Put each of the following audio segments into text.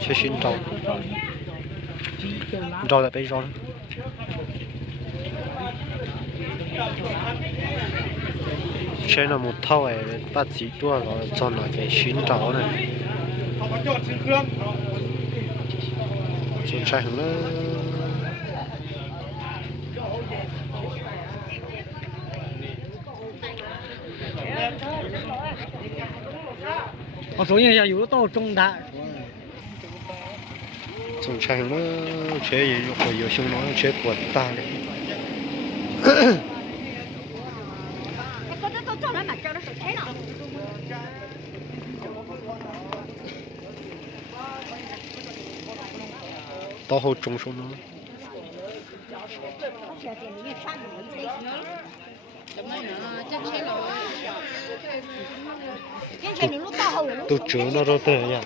去寻找，找了被找了。现在một thao ấy bác sĩ tua rồi cho nó cái寻找này. Chúng sai hứng nữa. Một số nhà yếu tố trọng đại. Chúng sai hứng nữa, chế gì có yếu xong nó chế quật ta đấy. Tao hậu trúng xuống nó. Tôi chứa nó rồi tới nha.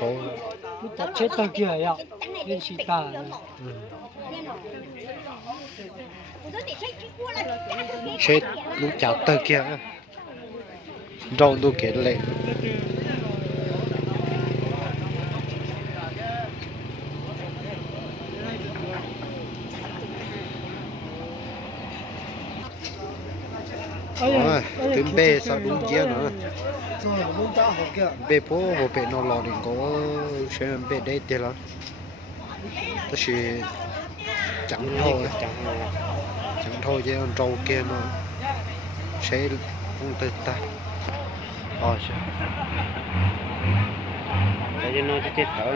Có. Ta chết tao kia ya. Lên xì ta. Chết lúc chảo tơ kia. Rau tôi kể lệ. Tuyến bê sao đúng chia nữa. Bê phố hồ bê nó lò điện có xe bê đây tiền lắm. Đó là chẳng thôi chứ con trâu kia nó sẽ không tới ta. Đây nó chết thở.